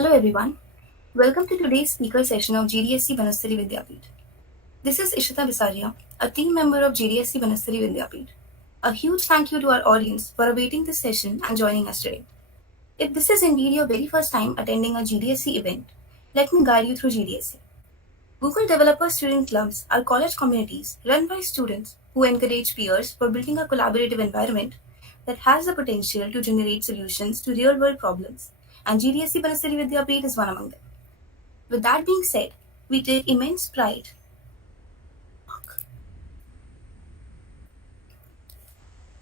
Hello everyone. Welcome to today's speaker session of GDSC Banasthali Vidyapith. This is Ishita Bisaria, a team member of GDSC Banasthali Vidyapith. A huge thank you to our audience for awaiting this session and joining us today. If this is indeed your very first time attending a GDSC event, let me guide you through GDSC. Google Developer Student Clubs are college communities run by students who encourage peers for building a collaborative environment that has the potential to generate solutions to real-world problems, and GDSC Banasthali Vidyapith is one among them. With that being said, we take immense pride.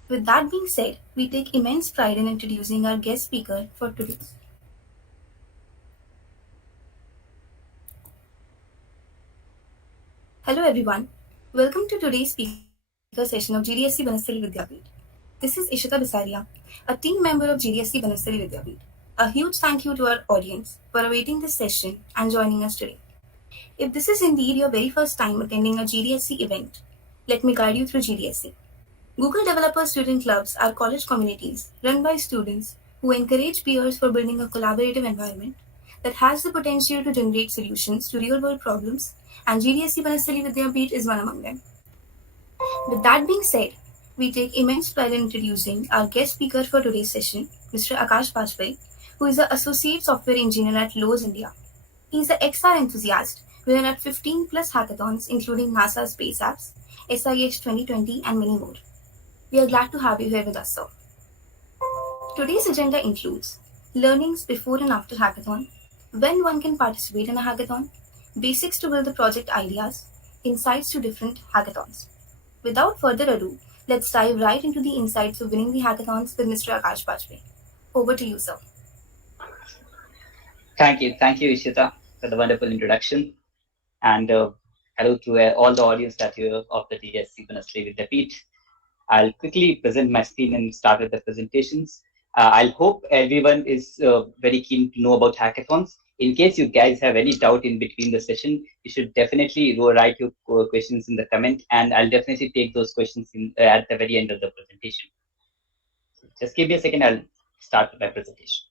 With that being said, we take immense pride in introducing our guest speaker for today. Hello everyone. Welcome to today's speaker session of GDSC Banasthali Vidyapith. This is Ishita Bisaria, a team member of GDSC Banasthali Vidyapith. A huge thank you to our audience for awaiting this session and joining us today. If this is indeed your very first time attending a GDSC event, let me guide you through GDSC. Google Developer Student Clubs are college communities run by students who encourage peers for building a collaborative environment that has the potential to generate solutions to real-world problems, and GDSC Banasthali Vidyapith is one among them. With that being said, we take immense pride in introducing our guest speaker for today's session, Mr. Akash Bajpai, who is an Associate Software Engineer at Lowe's India. He is an XR enthusiast, winner at 15 plus hackathons including NASA Space Apps, SIH 2020 and many more. We are glad to have you here with us, sir. Today's agenda includes learnings before and after hackathon, when one can participate in a hackathon, basics to build the project ideas, insights to different hackathons. Without further ado, let's dive right into the insights of winning the hackathons with Mr. Akash Bajpai. Over to you, sir. Thank you, Ishita, for the wonderful introduction. And hello to all the audience that you of the DSC Banasthali Vidyapith. I'll quickly present my screen and start with the presentations. I'll hope everyone is very keen to know about hackathons. In case you guys have any doubt in between the session, you should definitely write your questions in the comment, and I'll definitely take those questions at the very end of the presentation. Just give me a second, I'll start my presentation.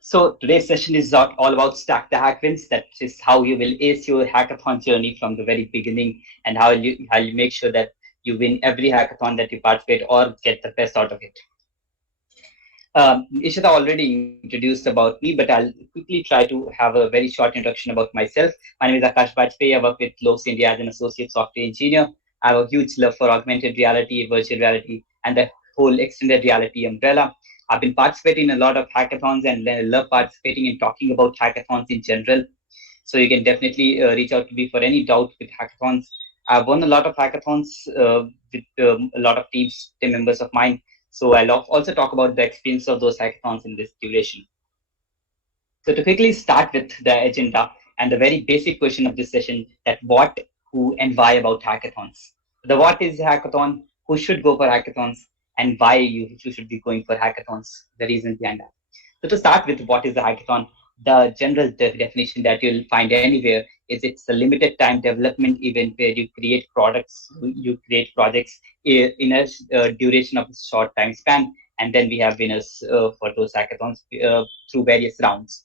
So today's session is all about Stack the HackWins. That is how you will ace your hackathon journey from the very beginning, and how you make sure that you win every hackathon that you participate or get the best out of it. Ishita already introduced about me, but I'll quickly try to have a very short introduction about myself. My name is Akash Bajpai. I work with Lowe's India as an associate software engineer. I have a huge love for augmented reality, virtual reality, and the whole extended reality umbrella. I've been participating in a lot of hackathons and love participating and talking about hackathons in general. So you can definitely reach out to me for any doubt with hackathons. I've won a lot of hackathons with a lot of team members of mine. So I'll also talk about the experience of those hackathons in this duration. So to quickly start with the agenda and the very basic question of this session, that what, who, and why about hackathons. The what is hackathon, who should go for hackathons, and why you should be going for hackathons, the reason behind that. So to start with, what is a hackathon? The general definition that you'll find anywhere is it's a limited time development event where you create products, you create projects in a duration of a short time span, and then we have winners for those hackathons through various rounds.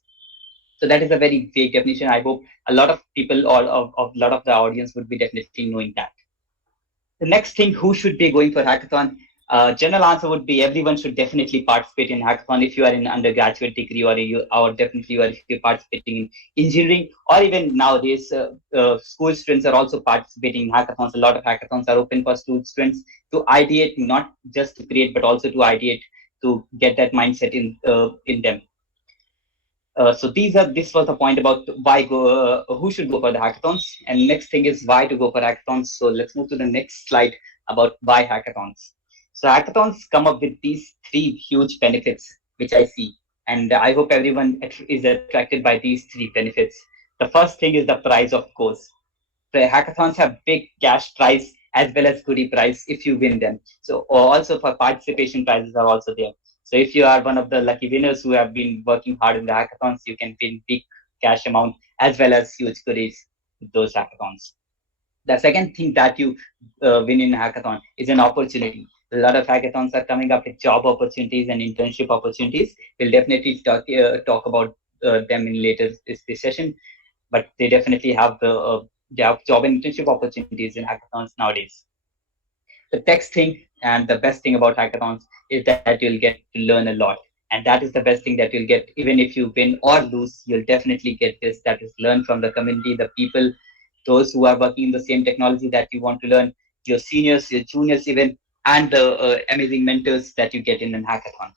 So that is a very vague definition. I hope a lot of people or a lot of the audience would be definitely knowing that. The next thing, who should be going for hackathon? General answer would be everyone should definitely participate in hackathon if you are in undergraduate degree, or definitely if you're participating in engineering, or even nowadays school students are also participating in hackathons. A lot of hackathons are open for school students to ideate, not just to create, but also to ideate, to get that mindset in them. So this was the point about why who should go for the hackathons, and next thing is why to go for hackathons. So let's move to the next slide about why hackathons. So hackathons come up with these three huge benefits, which I see, and I hope everyone is attracted by these three benefits. The first thing is the prize, of course. The hackathons have big cash prize as well as goodie prize if you win them. So also for participation prizes are also there. So if you are one of the lucky winners who have been working hard in the hackathons, you can win big cash amount as well as huge goodies with those hackathons. The second thing that you win in a hackathon is an opportunity. A lot of hackathons are coming up with job opportunities and internship opportunities. We'll definitely talk about them in later this session, but they definitely have job and internship opportunities in hackathons nowadays. The best thing and the best thing about hackathons is that you'll get to learn a lot, and that is the best thing that you'll get. Even if you win or lose, you'll definitely get this, that is learn from the community, the people, those who are working in the same technology that you want to learn, your seniors, your juniors even, and the amazing mentors that you get in an hackathon.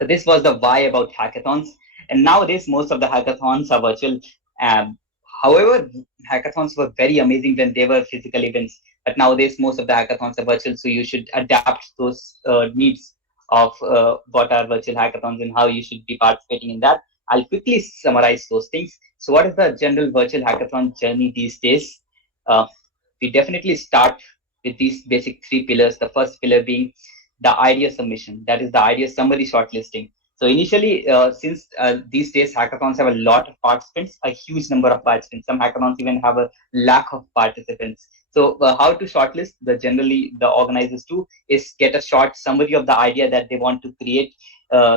So this was the why about hackathons. And nowadays, most of the hackathons are virtual. Um, However, hackathons were very amazing when they were physical events. But nowadays, most of the hackathons are virtual. So you should adapt those needs of what are virtual hackathons and how you should be participating in that. I'll quickly summarize those things. So what is the general virtual hackathon journey these days? Uh, we definitely start with these basic three pillars. The first pillar being the idea submission, that is the idea summary shortlisting. So initially, since these days hackathons have a lot of participants, a huge number of participants, some hackathons even have a lack of participants. So how to shortlist, the generally the organizers do is get a short summary of the idea that they want to create,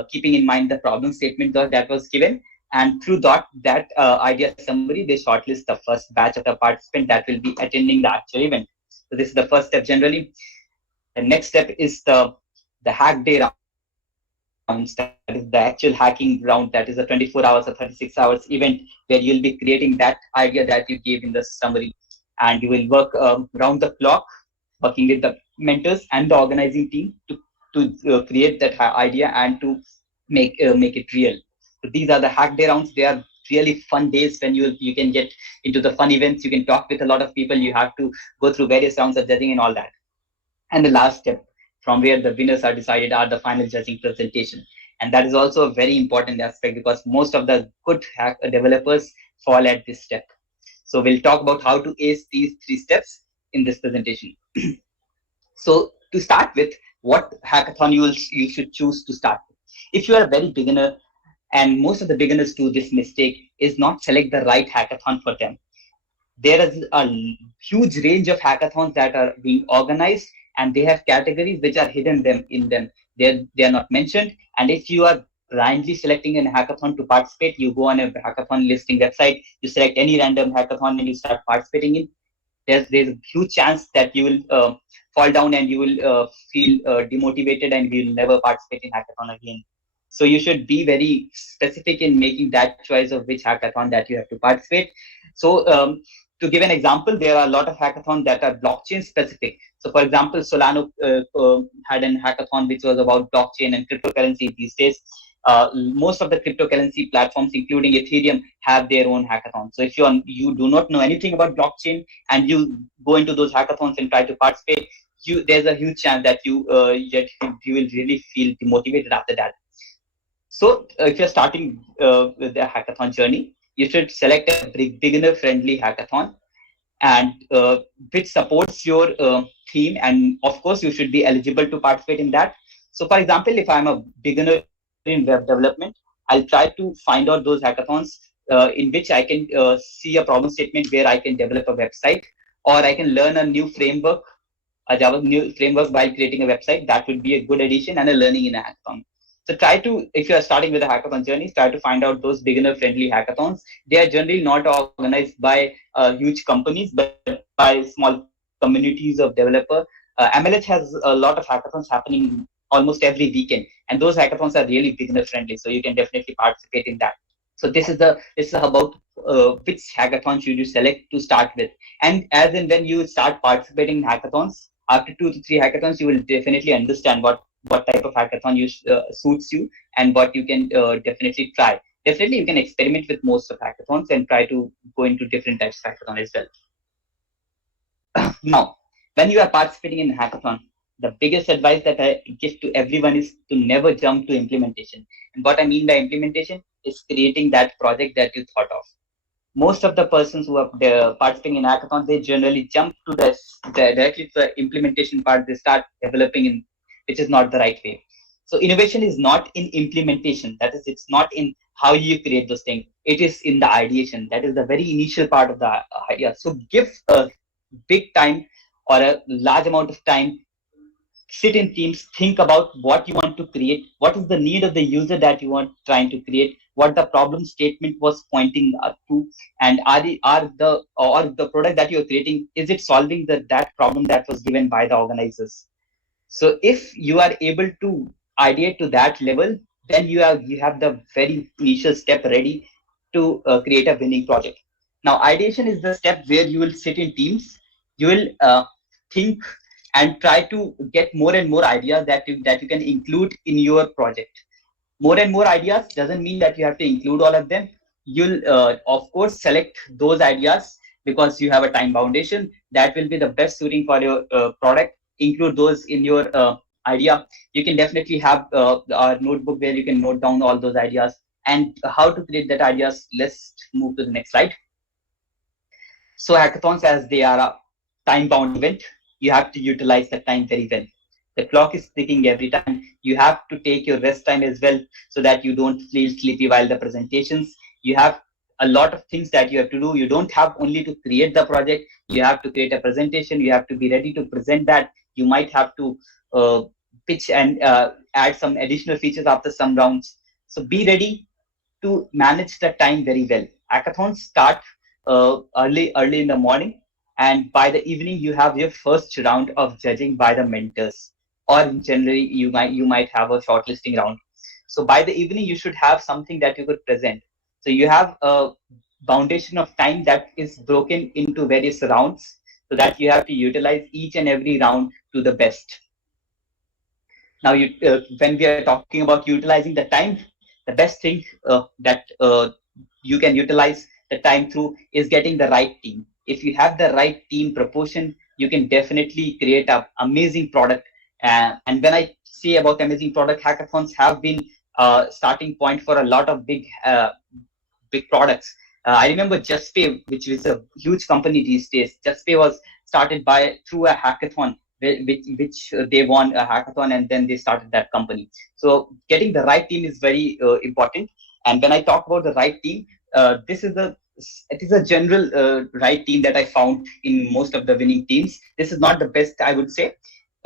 keeping in mind the problem statement that was given, and through that idea summary, they shortlist the first batch of the participant that will be attending the actual event. So this is the first step generally. The next step is the hack day rounds, that is the actual hacking round, that is a 24 hours or 36 hours event where you'll be creating that idea that you gave in the summary, and you will work round the clock, working with the mentors and the organizing team to create that idea and to make it real. So these are the hack day rounds. They are really fun days when you can get into the fun events. You can talk with a lot of people. You have to go through various rounds of judging and all that. And the last step, from where the winners are decided, are the final judging presentation. And that is also a very important aspect because most of the good developers fall at this step. So we'll talk about how to ace these three steps in this presentation. So to start with, what hackathon you should choose to start with. If you are a very beginner, and most of the beginners do this mistake, is not select the right hackathon for them. There is a huge range of hackathons that are being organized, and they have categories which are hidden them in them. They are not mentioned. And if you are blindly selecting a hackathon to participate, you go on a hackathon listing website, you select any random hackathon and you start participating in. There's a huge chance that you will fall down and you will feel demotivated and you will never participate in hackathon again. So you should be very specific in making that choice of which hackathon that you have to participate. So to give an example, there are a lot of hackathons that are blockchain specific. So for example, Solano had an hackathon which was about blockchain and cryptocurrency these days. Most of the cryptocurrency platforms, including Ethereum, have their own hackathons. So if you do not know anything about blockchain and you go into those hackathons and try to participate, there's a huge chance that you will really feel demotivated after that. So if you're starting with the hackathon journey, you should select a beginner-friendly hackathon and which supports your theme. And of course, you should be eligible to participate in that. So for example, if I'm a beginner in web development, I'll try to find out those hackathons in which I can see a problem statement where I can develop a website, or I can learn a new framework, a Java new framework while creating a website. That would be a good addition and a learning in a hackathon. So try to, if you are starting with a hackathon journey, try to find out those beginner-friendly hackathons. They are generally not organized by huge companies, but by small communities of developer. MLH has a lot of hackathons happening almost every weekend, and those hackathons are really beginner-friendly. So you can definitely participate in that. So this is about which hackathon should you select to start with. And as and when you start participating in hackathons, after 2 to 3 hackathons, you will definitely understand what type of hackathon suits you and what you can definitely try. Definitely, you can experiment with most of hackathons and try to go into different types of hackathon as well. Now, when you are participating in a hackathon, the biggest advice that I give to everyone is to never jump to implementation. And what I mean by implementation is creating that project that you thought of. Most of the persons who are participating in hackathons, they generally jump to directly to the implementation part. They start developing in, which is not the right way. So innovation is not in implementation. That is, it's not in how you create those things. It is in the ideation. That is the very initial part of the idea. So give a big time or a large amount of time sit in teams, think about what you want to create, what is the need of the user that you want trying to create, what the problem statement was pointing up to, and the product that you're creating, is it solving that problem that was given by the organizers? So if you are able to ideate to that level, then you have the very initial step ready to create a winning project. Now, ideation is the step where you will sit in teams, you will think and try to get more and more ideas that you can include in your project. More and more ideas doesn't mean that you have to include all of them. You'll of course select those ideas because you have a time foundation that will be the best suiting for your product. Include those in your idea. You can definitely have a notebook where you can note down all those ideas and how to create that ideas. Let's move to the next slide. So hackathons, as they are a time-bound event, you have to utilize the time very well. The clock is ticking every time. You have to take your rest time as well so that you don't feel sleepy while the presentations. You have a lot of things that you have to do. You don't have only to create the project. You have to create a presentation. You have to be ready to present that. You might have to uh, pitch and add some additional features after some rounds. So be ready to manage the time very well. Hackathons start early in the morning, and by the evening you have your first round of judging by the mentors, or generally you might have a shortlisting round. So by the evening you should have something that you could present. So you have a foundation of time that is broken into various rounds, so that you have to utilize each and every round to the best. Now, when we are talking about utilizing the time, the best thing that you can utilize the time through is getting the right team. If you have the right team proportion, you can definitely create an amazing product. And when I say about amazing product, hackathons have been starting point for a lot of big products. I remember JustPay, which is a huge company these days. JustPay was started through a hackathon, which they won a hackathon, and then they started that company. So getting the right team is very important. And when I talk about the right team, it is a general right team that I found in most of the winning teams. This is not the best, I would say.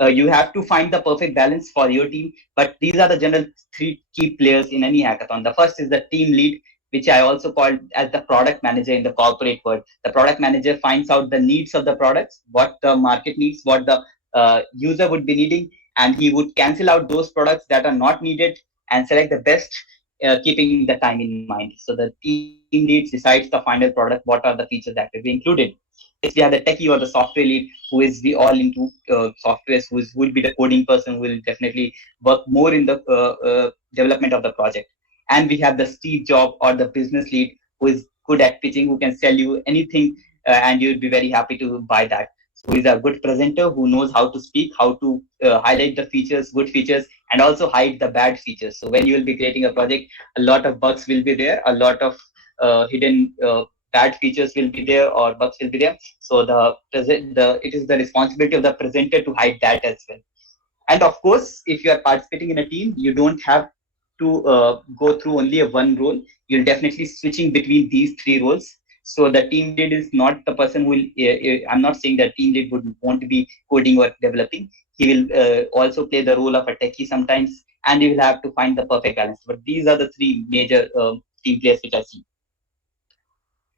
You have to find the perfect balance for your team, but these are the general three key players in any hackathon. The first is the team lead, which I also called as the product manager in the corporate world. The product manager finds out the needs of the products, what the market needs, what the user would be needing, and he would cancel out those products that are not needed and select the best, keeping the time in mind. So the team lead decides the final product, what are the features that will be included. Next, we have the techie or the software lead, who is the all into softwares, will be the coding person, who will definitely work more in the development of the project. And we have the Steve Job or the business lead, who is good at pitching, who can sell you anything, and you'll be very happy to buy that. So he's a good presenter who knows how to speak, how to highlight the features, good features, and also hide the bad features. So when you will be creating a project, a lot of bugs will be there, a lot of hidden bad features will be there, or bugs will be there. So it is the responsibility of the presenter to hide that as well. And of course, if you are participating in a team, you don't have to go through only a one role. You're definitely switching between these three roles. So the team lead is not the person who will, I'm not saying that team lead would want to be coding or developing. He will also play the role of a techie sometimes, and you will have to find the perfect balance. But these are the three major team players which I see.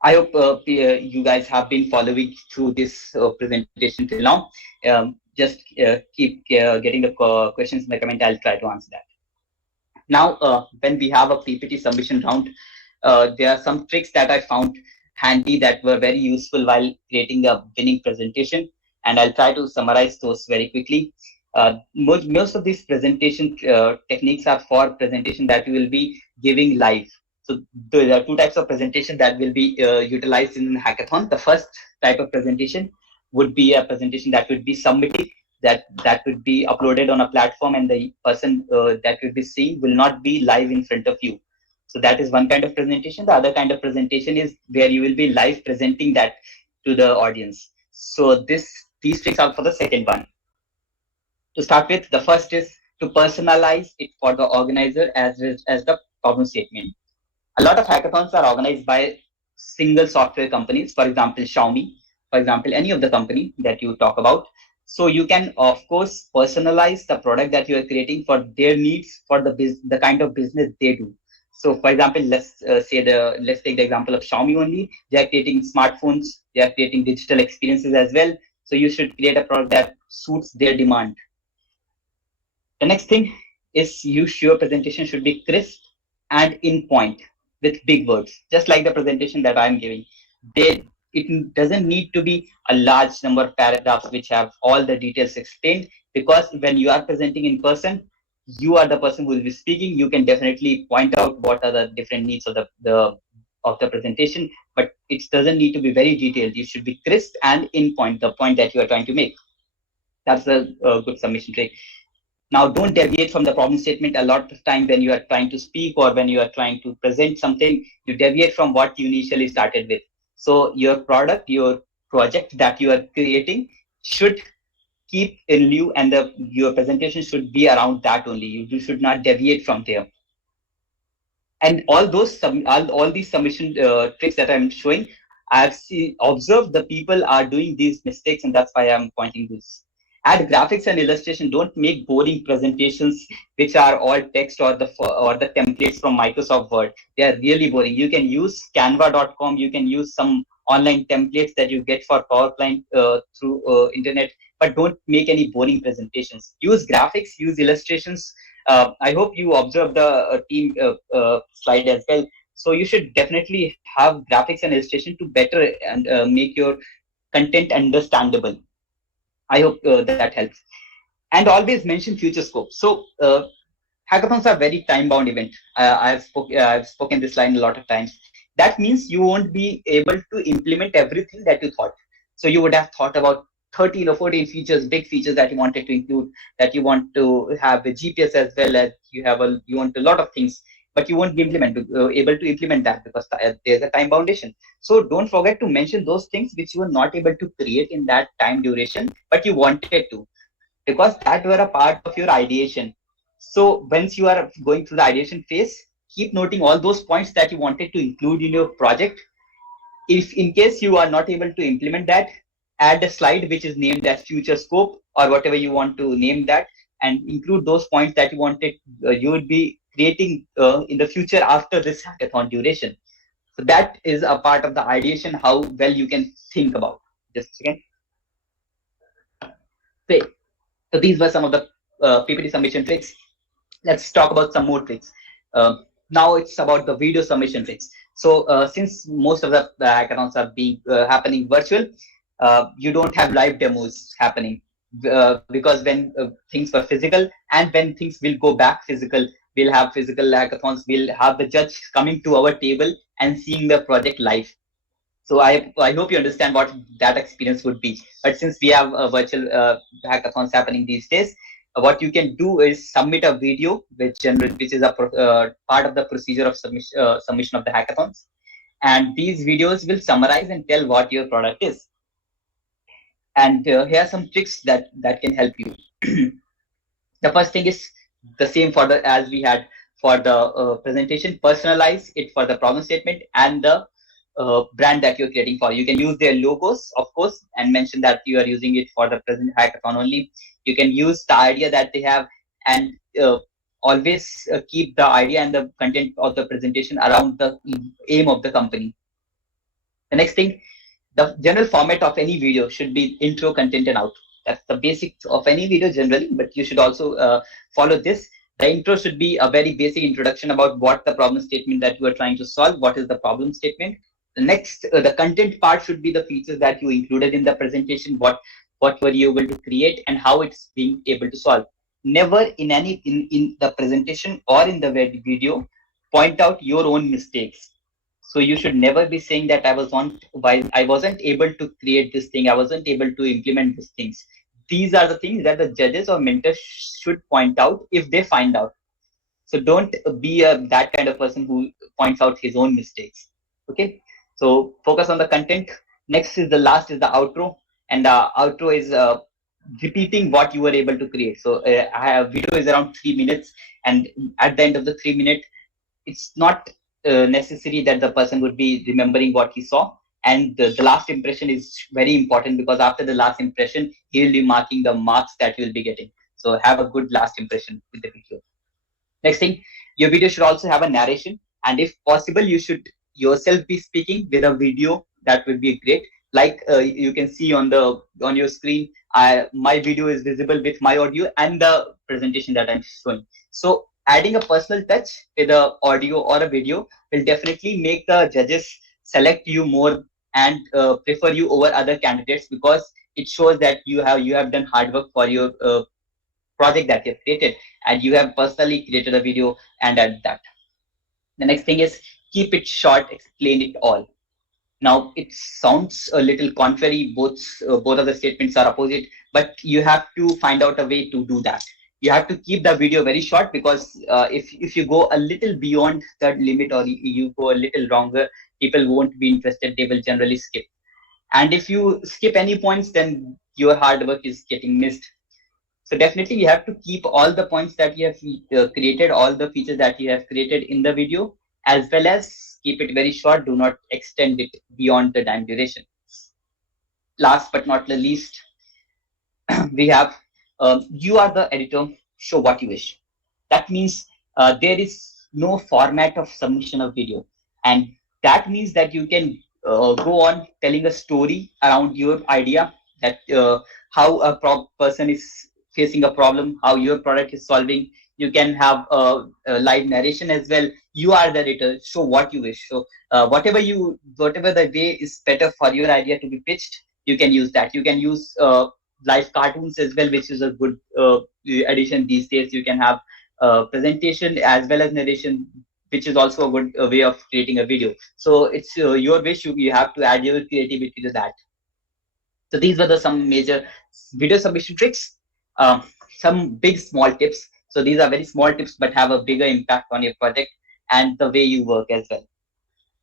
I hope you guys have been following through this presentation till now. Just keep getting the questions in the comment. I'll try to answer that. Now, when we have a PPT submission round, there are some tricks that I found handy that were very useful while creating a winning presentation, and I'll try to summarize those very quickly. Most of these presentation techniques are for presentation that we will be giving live. So there are two types of presentation that will be utilized in hackathon. The first type of presentation would be a presentation that would be submitted, that would be uploaded on a platform, and the person that will be seeing will not be live in front of you. So that is one kind of presentation. The other kind of presentation is where you will be live presenting that to the audience. So these tricks are for the second one. To start with, the first is to personalize it for the organizer as the problem statement. A lot of hackathons are organized by single software companies, for example, Xiaomi, for example, any of the company that you talk about. So you can, of course, personalize the product that you are creating for their needs, for the kind of business they do. So, for example, let's take the example of Xiaomi only. They are creating smartphones. They are creating digital experiences as well. So you should create a product that suits their demand. The next thing is your presentation should be crisp and in point with big words, just like the presentation that I'm giving. It doesn't need to be a large number of paragraphs which have all the details explained, because when you are presenting in person, you are the person who will be speaking. You can definitely point out what are the different needs of the presentation, but it doesn't need to be very detailed. You should be crisp and in point, the point that you are trying to make. That's a good submission trick. Now, don't deviate from the problem statement. A lot of time when you are trying to speak or when you are trying to present something, you deviate from what you initially started with. So your product, your project that you are creating should keep in lieu, and your presentation should be around that only. You should not deviate from there. And all these submission tricks that I'm showing, I've observed the people are doing these mistakes, and that's why I'm pointing this. Add graphics and illustration. Don't make boring presentations which are all text or the templates from Microsoft Word. They are really boring. You can use Canva.com. You can use some online templates that you get for PowerPoint through internet, but don't make any boring presentations. Use graphics. Use illustrations. I hope you observed the team slide as well. So you should definitely have graphics and illustration to better and make your content understandable. I hope that helps. And always mention future scope. So hackathons are very time-bound event. I've spoken this line a lot of times. That means you won't be able to implement everything that you thought. So you would have thought about 13 or 14 features, big features that you wanted to include, that you want to have the GPS as well as you want a lot of things, but you won't be able to implement that because there's a time foundation. So don't forget to mention those things which you were not able to create in that time duration, but you wanted to, because that were a part of your ideation. So once you are going through the ideation phase, keep noting all those points that you wanted to include in your project. If in case you are not able to implement that, add a slide which is named as future scope or whatever you want to name that, and include those points that you wanted you would be creating in the future after this hackathon duration. So that is a part of the ideation, how well you can think about. Just a second. Okay. So these were some of the PPT submission tricks. Let's talk about some more tricks. Now it's about the video submission tricks. So since most of the hackathons are being happening virtual, you don't have live demos happening because when things were physical and when things will go back physical, we'll have physical hackathons. We'll have the judge coming to our table and seeing the project live. So I hope you understand what that experience would be. But since we have virtual hackathons happening these days, what you can do is submit a video which is a part of the procedure of submission of the hackathons, and these videos will summarize and tell what your product is. And here are some tricks that can help you. The first thing is the same as we had for the presentation. Personalize it for the problem statement and the brand that you're creating for. You can use their logos, of course, and mention that you are using it for the present hackathon only. You can use the idea that they have, and always keep the idea and the content of the presentation around the aim of the company. The next thing, the general format of any video should be intro, content, and outro. That's the basic of any video generally, but you should also follow this. The intro should be a very basic introduction about what the problem statement that you are trying to solve, what is the problem statement. The next, the content part should be the features that you included in the presentation, what were you able to create and how it's being able to solve. Never in the presentation or in the video, point out your own mistakes. So you should never be saying that I wasn't able to create this thing, I wasn't able to implement these things. These are the things that the judges or mentors should point out if they find out. So don't be that kind of person who points out his own mistakes. Okay. So focus on the content. Next is the outro, and the outro is repeating what you were able to create. So video is around 3 minutes, and at the end of the 3 minute, it's not necessary that the person would be remembering what he saw, And the last impression is very important, because after the last impression, he will be marking the marks that you will be getting. So have a good last impression with the video. Next thing, your video should also have a narration, and if possible, you should yourself be speaking with a video. That would be great. Like you can see on your screen, my video is visible with my audio and the presentation that I'm showing. So adding a personal touch with a audio or a video will definitely make the judges select you more and prefer you over other candidates, because it shows that you have done hard work for your project that you have created, and you have personally created a video and add that. The next thing is, keep it short, explain it all. Now it sounds a little contrary, both of the statements are opposite, but you have to find out a way to do that. You have to keep the video very short, because if you go a little beyond that limit, or you go a little longer, people won't be interested, they will generally skip. And if you skip any points, then your hard work is getting missed. So definitely you have to keep all the points that you have created, all the features that you have created in the video, as well as keep it very short. Do not extend it beyond the time duration. Last but not the least, we have you are the editor, show what you wish. That means there is no format of submission of video, and that means that you can go on telling a story around your idea, that how a person is facing a problem, how your product is solving. You can have a live narration as well. You are the editor, show what you wish. So whatever the way is better for your idea to be pitched, you can use that. You can use live cartoons as well, which is a good addition these days. You can have presentation as well as narration, which is also a good way of creating a video. So it's your wish. You have to add your creativity to that. So these were some major video submission tricks. Some big small tips. So these are very small tips, but have a bigger impact on your project and the way you work as well.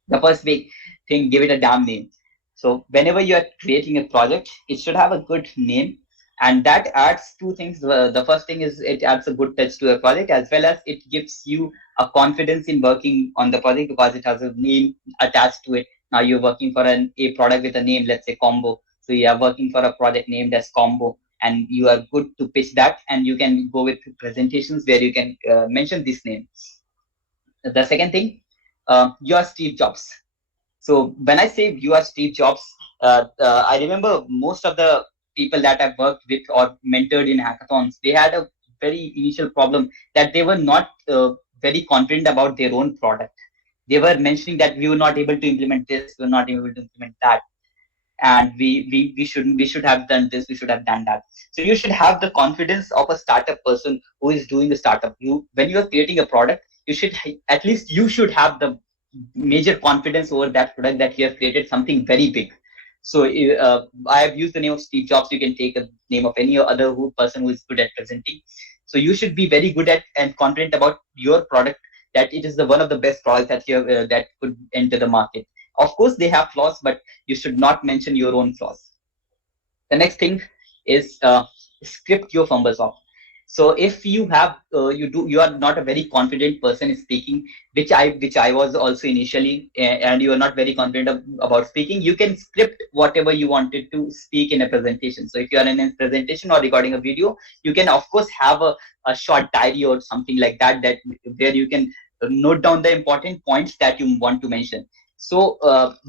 The first big thing, give it a damn name. So whenever you are creating a project, it should have a good name, and that adds two things. The first thing is it adds a good touch to a project, as well as it gives you a confidence in working on the project, because it has a name attached to it. Now you're working for a product with a name, let's say Combo. So you are working for a project named as Combo, and you are good to pitch that, and you can go with presentations where you can mention this name. The second thing, you are Steve Jobs. So when I say you are Steve Jobs, I remember most of the people that I've worked with or mentored in hackathons, they had a very initial problem that they were not very confident about their own product. They were mentioning that we were not able to implement this, we were not able to implement that, and we should have done this, we should have done that. So you should have the confidence of a startup person who is doing the startup. When you are creating a product, you should have the major confidence over that product, that you have created something very big. So I have used the name of Steve Jobs. You can take a name of any other person who is good at presenting. So you should be very good at and confident about your product, that it is one of the best products that you have, that could enter the market. Of course, they have flaws, but you should not mention your own flaws. The next thing is script your fumbles off. So if you have you are not a very confident person speaking, which I was also initially, and you are not very confident about speaking, you can script whatever you wanted to speak in a presentation. So if you are in a presentation or recording a video, you can of course have a short diary or something like that, where you can note down the important points that you want to mention. So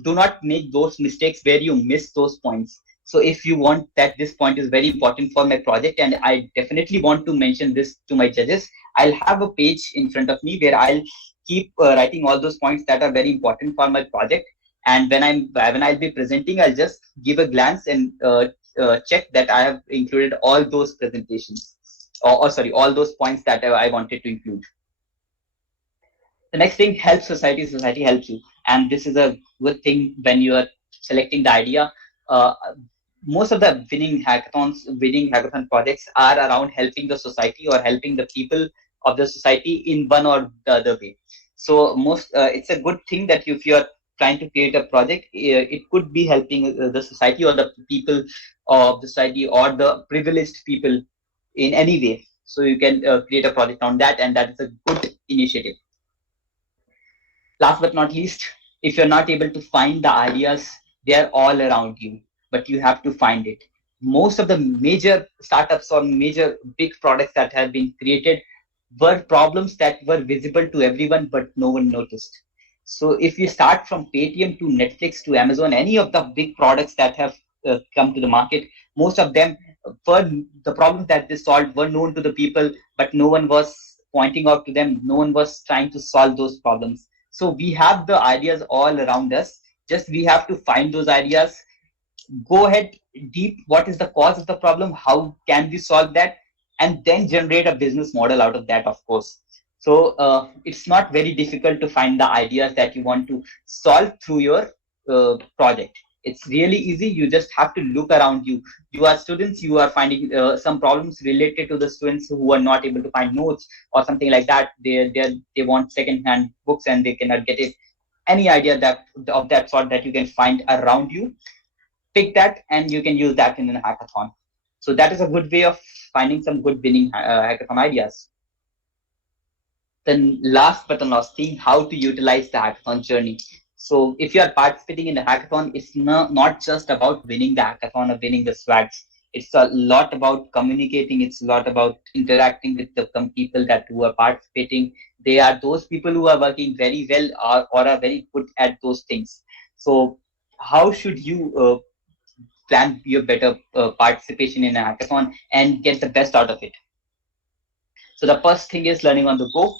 do not make those mistakes where you miss those points. So if you want that this point is very important for my project, and I definitely want to mention this to my judges, I'll have a page in front of me where I'll keep writing all those points that are very important for my project. And when I'll be presenting, I'll just give a glance and check that I have included all those presentations, or sorry, all those points that I wanted to include. The next thing, help society. Society helps you, and this is a good thing when you are selecting the idea. Most of the winning hackathon projects are around helping the society or helping the people of the society in one or the other way. So it's a good thing that if you're trying to create a project, it could be helping the society or the people of the society or the privileged people in any way. So you can create a project on that, and that is a good initiative. Last but not least, if you're not able to find the ideas They are all around you, but you have to find it. Most of the major startups or major big products that have been created were problems that were visible to everyone, but no one noticed. So if you start from Paytm to Netflix to Amazon, any of the big products that have come to the market, most of them were the problems that they solved were known to the people, but no one was pointing out to them. No one was trying to solve those problems. So we have the ideas all around us. Just we have to find those ideas, go ahead deep, what is the cause of the problem, how can we solve that, and then generate a business model out of that, of course. So it's not very difficult to find the ideas that you want to solve through your project. It's really easy. You just have to look around you. You are students, you are finding some problems related to the students who are not able to find notes or something like that. They want second hand books and they cannot get it. Any idea that of that sort that you can find around you, pick that and you can use that in a hackathon. So that is a good way of finding some good winning hackathon ideas. Then last but not least, how to utilize the hackathon journey. So if you are participating in the hackathon, it's not just about winning the hackathon or winning the swags. It's a lot about communicating. It's a lot about interacting with the people that who are participating. They are those people who are working very well or are very good at those things. So how should you plan your better participation in a hackathon and get the best out of it? So the first thing is learning on the go.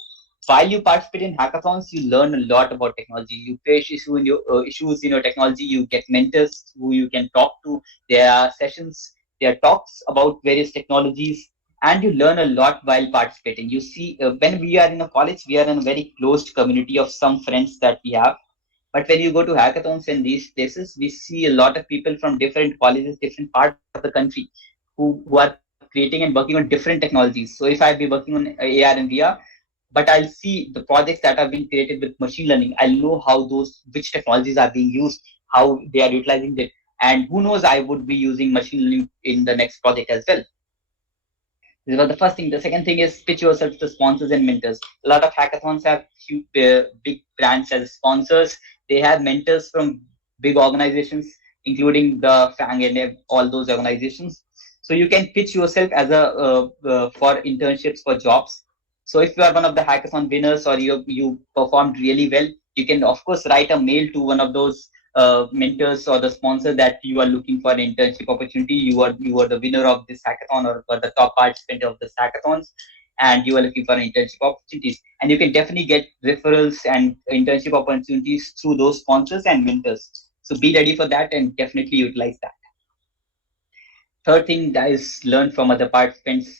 While you participate in hackathons, you learn a lot about technology. You face issues in your technology. You get mentors who you can talk to. There are sessions, there are talks about various technologies, and you learn a lot while participating. You see, when we are in a college, we are in a very closed community of some friends that we have. But when you go to hackathons in these places, we see a lot of people from different colleges, different parts of the country who are creating and working on different technologies. So if I be working on AR and VR, but I'll see the projects that have been created with machine learning. I'll know how which technologies are being used, how they are utilizing it. And who knows, I would be using machine learning in the next project as well. This was the first thing. The second thing is pitch yourself to sponsors and mentors. A lot of hackathons have huge, big brands as sponsors. They have mentors from big organizations, including the FANG and all those organizations. So you can pitch yourself as a for internships, for jobs. So if you are one of the hackathon winners or you performed really well, you can of course write a mail to one of those mentors or the sponsor that you are looking for an internship opportunity. You are the winner of this hackathon or the top participant of this hackathons, and you are looking for internship opportunities. And you can definitely get referrals and internship opportunities through those sponsors and mentors. So be ready for that and definitely utilize that. Third thing that is learn from other participants.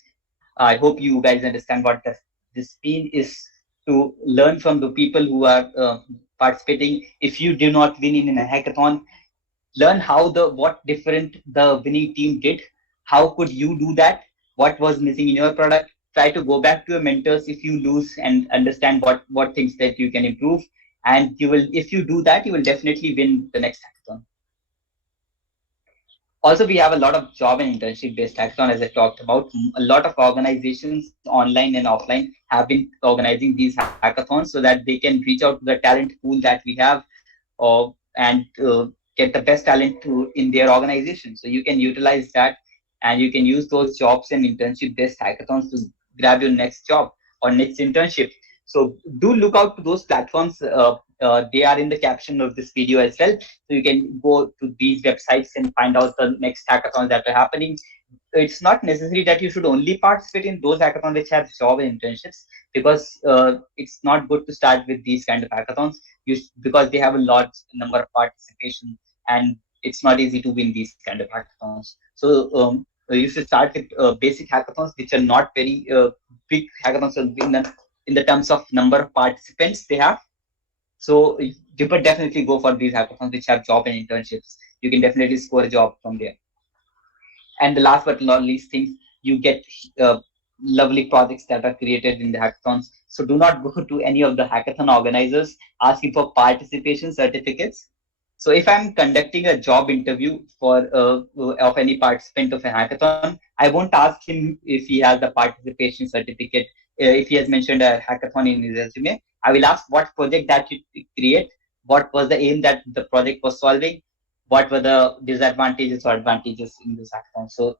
I hope you guys understand what this mean is, to learn from the people who are participating. If you do not win in a hackathon, learn what different the winning team did. How could you do that? What was missing in your product? Try to go back to your mentors if you lose and understand what things that you can improve. And you will, if you do that, you will definitely win the next hackathon. Also, we have a lot of job and internship based hackathon, as I talked about. A lot of organizations online and offline have been organizing these hackathons so that they can reach out to the talent pool that we have, and get the best talent in their organization. So you can utilize that, and you can use those jobs and internship based hackathons to grab your next job or next internship. So do look out to those platforms. They are in the caption of this video as well. So you can go to these websites and find out the next hackathons that are happening. It's not necessary that you should only participate in those hackathons which have job and internships, because it's not good to start with these kind of hackathons, because they have a large number of participation, and it's not easy to win these kind of hackathons. So you should start with basic hackathons, which are not very big hackathons in the terms of number of participants they have. So you could definitely go for these hackathons which have job and internships. You can definitely score a job from there. And the last but not least things, you get lovely projects that are created in the hackathons. So do not go to any of the hackathon organizers asking for participation certificates. So if I'm conducting a job interview for of any participant of a hackathon, I won't ask him if he has the participation certificate. If he has mentioned a hackathon in his resume, I will ask what project that you create, what was the aim that the project was solving, what were the disadvantages or advantages in this hackathon. So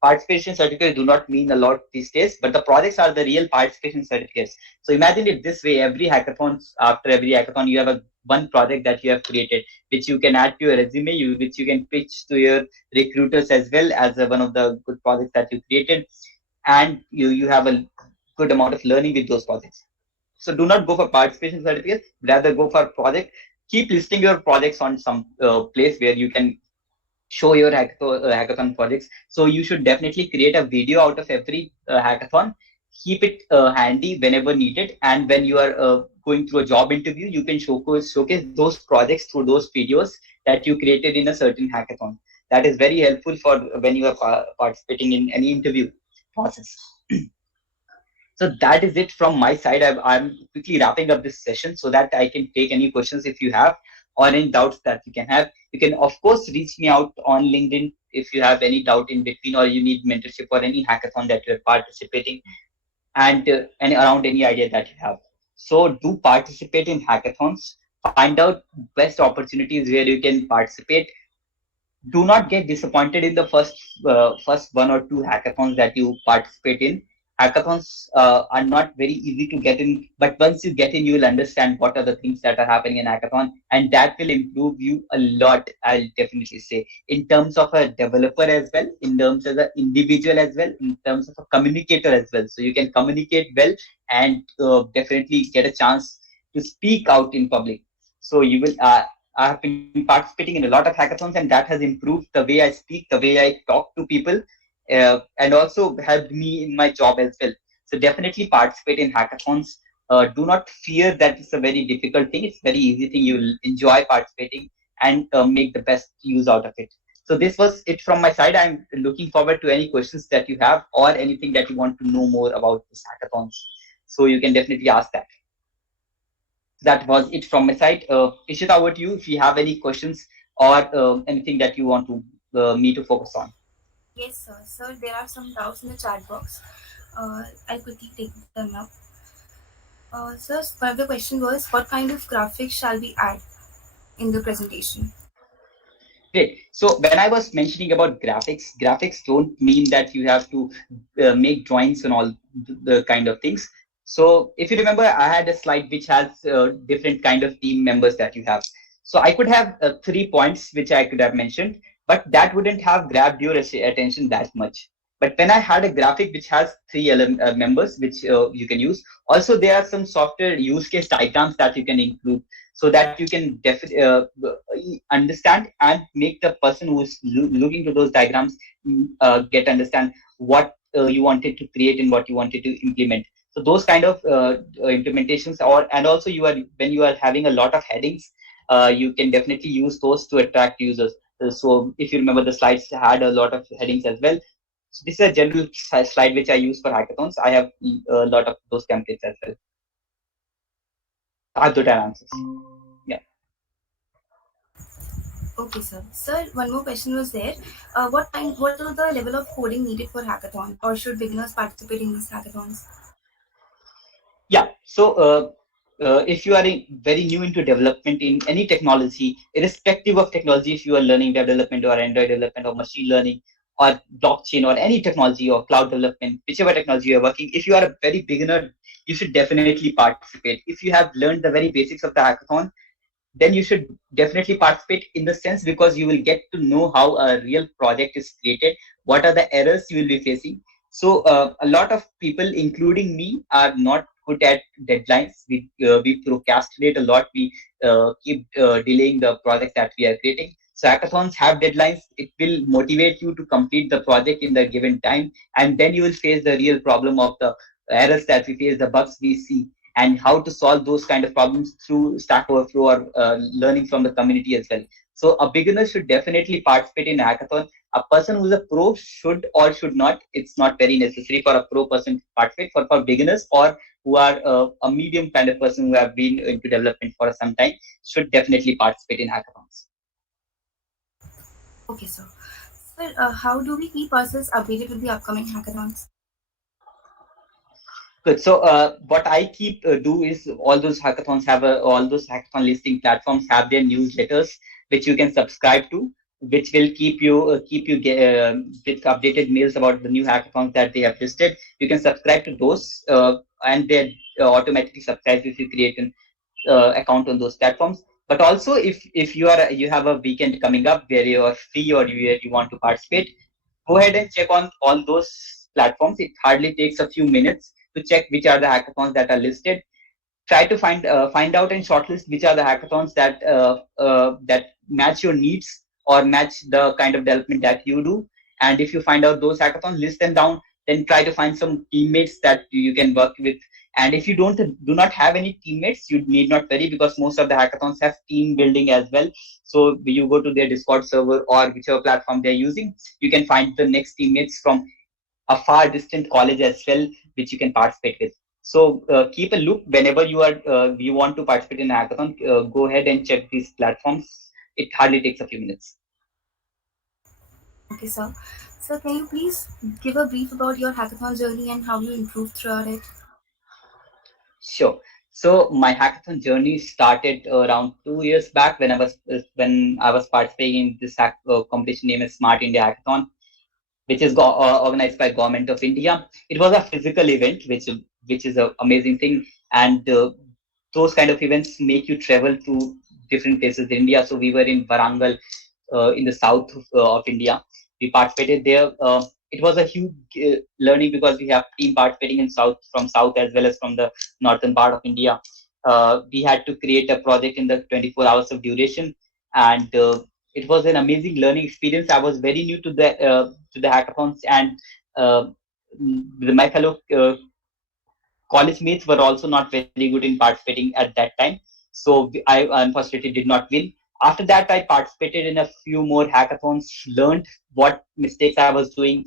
participation certificates do not mean a lot these days, but the projects are the real participation certificates. So imagine it this way: after every hackathon, you have a one project that you have created, which you can add to your resume, which you can pitch to your recruiters as well as one of the good projects that you created, and you have a good amount of learning with those projects. So do not go for participation certificates, rather go for project. Keep listing your projects on some place where you can show your hackathon projects. So you should definitely create a video out of every hackathon. Keep it handy whenever needed, and when you are going through a job interview, you can showcase those projects through those videos that you created in a certain hackathon. That is very helpful for when you are participating in any interview process. So that is it from my side. I'm quickly wrapping up this session so that I can take any questions if you have, or any doubts that you can have. You can, of course, reach me out on LinkedIn if you have any doubt in between, or you need mentorship or any hackathon that you're participating, and around any idea that you have. So do participate in hackathons. Find out best opportunities where you can participate. Do not get disappointed in the first one or two hackathons that you participate in. Hackathons are not very easy to get in, but once you get in, you will understand what are the things that are happening in hackathon, and that will improve you a lot. I'll definitely say, in terms of a developer as well, in terms of an individual as well, in terms of a communicator as well. So you can communicate well, and definitely get a chance to speak out in public. So you will. I have been participating in a lot of hackathons, and that has improved the way I speak, the way I talk to people, and also helped me in my job as well. So definitely participate in hackathons. Do not fear that it's a very difficult thing. It's a very easy thing. You'll enjoy participating and make the best use out of it. So this was it from my side. I'm looking forward to any questions that you have, or anything that you want to know more about this hackathons. So you can definitely ask that. That was it from my side. Ishita, over to you if you have any questions, or anything that you want to me to focus on. Yes, sir. Sir, there are some doubts in the chat box. I'll quickly take them up. Sir, one of the question was, what kind of graphics shall we add in the presentation? Great. So when I was mentioning about graphics don't mean that you have to make drawings and all the kind of things. So if you remember, I had a slide which has different kind of team members that you have. So I could have 3 points which I could have mentioned, but that wouldn't have grabbed your attention that much. But when I had a graphic which has three members which you can use, also there are some software use case diagrams that you can include, so that you can understand and make the person who's looking to those diagrams get understand what you wanted to create and what you wanted to implement. So those kind of implementations, and also you are when you are having a lot of headings, you can definitely use those to attract users. So if you remember, the slides had a lot of headings as well. So this is a general slide which I use for hackathons. I have a lot of those templates as well. I have the answers. Yeah. Okay, sir. Sir, one more question was there. What are the level of coding needed for hackathon, or should beginners participate in these hackathons? Yeah. So if you are very new into development in any technology, irrespective of technology, if you are learning web development or Android development or machine learning or blockchain or any technology or cloud development, whichever technology you are working, if you are a very beginner, you should definitely participate. If you have learned the very basics of the hackathon, then you should definitely participate, in the sense because you will get to know how a real project is created, what are the errors you will be facing. So a lot of people, including me, are not good at deadlines. We procrastinate a lot. We keep delaying the project that we are creating. So hackathons have deadlines. It will motivate you to complete the project in the given time, and then you will face the real problem of the errors that we face, the bugs we see, and how to solve those kind of problems through Stack Overflow or learning from the community as well. So a beginner should definitely participate in a hackathon. A person who's a pro should or should not. It's not very necessary for a pro person to participate. For beginners, or who are a medium kind of person who have been into development for some time, should definitely participate in hackathons. Okay, sir. Sir, how do we keep ourselves updated with the upcoming hackathons? Good. So what I keep do is all those hackathons have all those hackathon listing platforms have their newsletters. which you can subscribe to, which will with updated mails about the new hackathons that they have listed. You can subscribe to those, and they automatically subscribe if you create an account on those platforms. But also, if you have a weekend coming up where you are free or you want to participate, go ahead and check on all those platforms. It hardly takes a few minutes to check which are the hackathons that are listed. Try to find out and shortlist which are the hackathons that match your needs or match the kind of development that you do. And if you find out those hackathons, list them down. Then try to find some teammates that you can work with. And if you do not have any teammates, you need not worry, because most of the hackathons have team building as well. So you go to their Discord server or whichever platform they're using, you can find the next teammates from a far distant college as well, which you can participate with. So keep a look whenever you want to participate in a hackathon. Go ahead and check these platforms. It hardly takes a few minutes. Okay, sir. So, can you please give a brief about your hackathon journey and how you improved throughout it? Sure. So my hackathon journey started around 2 years back when I was participating in this competition named as Smart India Hackathon, which is organized by Government of India. It was a physical event, which is an amazing thing, and those kind of events make you travel to different places in India. So we were in Warangal, in the south of India. We participated there. It was a huge learning, because we have team participating in from south as well as from the northern part of India. We had to create a project in the 24 hours of duration, and it was an amazing learning experience. I was very new to the hackathons, and uh, my fellow college mates were also not very good in participating at that time. So I unfortunately did not win. After that, I participated in a few more hackathons, learned what mistakes I was doing,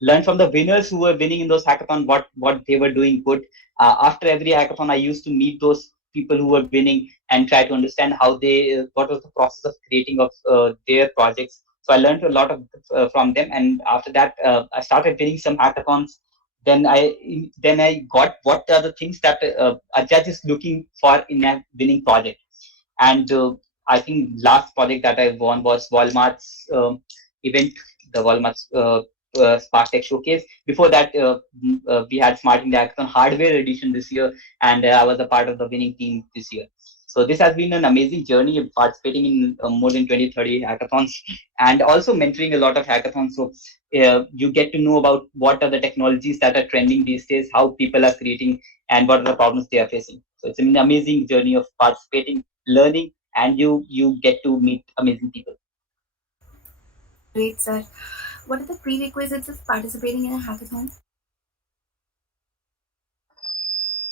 learned from the winners who were winning in those hackathons what they were doing good. After every hackathon, I used to meet those people who were winning and try to understand how what was the process of creating of their projects. So I learned a lot from them, and after that, I started winning some hackathons. Then I got what are the things that a judge is looking for in a winning project. And I think last project that I won was Walmart's event, the Walmart's Spark Tech Showcase. Before that, we had Smart India Hackathon Hardware Edition this year, and I was a part of the winning team this year. So this has been an amazing journey of participating in more than 20-30 hackathons, and also mentoring a lot of hackathons. So you get to know about what are the technologies that are trending these days, how people are creating, and what are the problems they are facing. So it's an amazing journey of participating, learning, and you get to meet amazing people. Great, sir. What are the prerequisites of participating in a hackathon?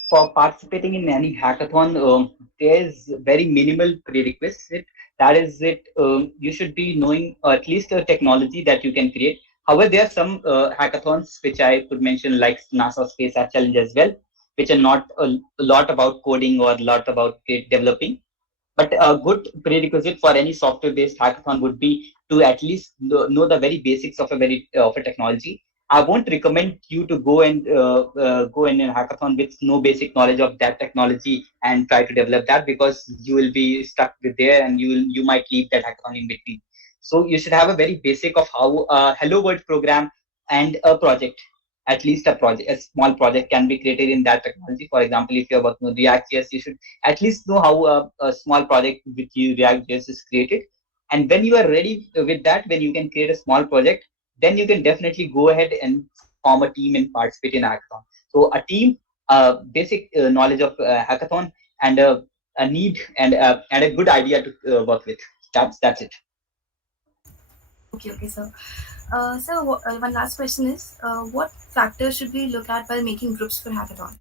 For participating in any hackathon, there's very minimal prerequisite. That is it. You should be knowing at least a technology that you can create. However, there are some hackathons which I could mention, like NASA Space App Challenge as well, which are not a lot about coding or a lot about developing. But a good prerequisite for any software-based hackathon would be to at least know the very basics of a technology. I won't recommend you to go in a hackathon with no basic knowledge of that technology and try to develop that, because you will be stuck with there and you might leave that hackathon in between. So you should have a very basic of how a Hello World program and a project, at least a small project can be created in that technology. For example, if you're working with React.js, you should at least know how a small project with you React.js is created. And when you are ready with that, when you can create a small project, then you can definitely go ahead and form a team and participate in a hackathon. So a team, basic knowledge of hackathon, and a need and a good idea to work with. That's it. Okay, sir. One last question is, what factors should we look at while making groups for hackathon?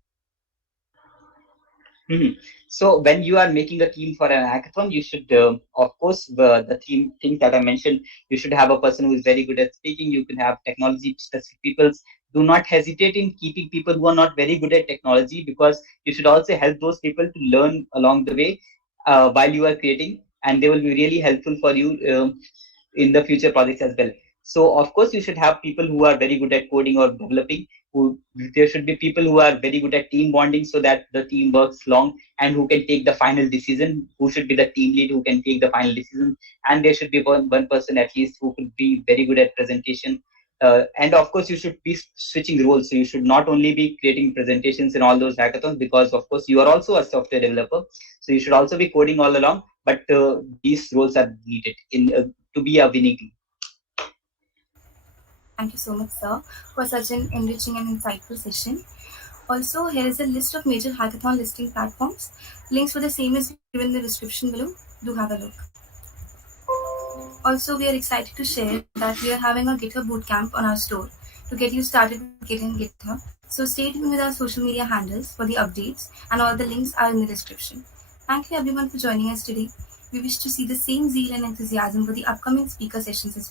Mhm. So when you are making a team for an hackathon, you should, of course, the team things that I mentioned, you should have a person who is very good at speaking. You can have technology specific people. Do not hesitate in keeping people who are not very good at technology, because you should also help those people to learn along the way while you are creating, and they will be really helpful for you in the future projects as well. So of course, you should have people who are very good at coding or developing, there should be people who are very good at team bonding so that the team works long, and who can take the final decision, who should be the team lead, who can take the final decision. And there should be one person at least who could be very good at presentation. And of course, you should be switching roles. So you should not only be creating presentations in all those hackathons, because of course you are also a software developer. So you should also be coding all along. But these roles are needed in to be a winning team. Thank you so much, sir, for such an enriching and insightful session. Also, here is a list of major hackathon listing platforms. Links for the same is given in the description below. Do have a look. Also, we are excited to share that we are having a Github Bootcamp on our store to get you started with Git and GitHub. So stay tuned with our social media handles for the updates, and all the links are in the description. Thank you everyone for joining us today. We wish to see the same zeal and enthusiasm for the upcoming speaker sessions as well.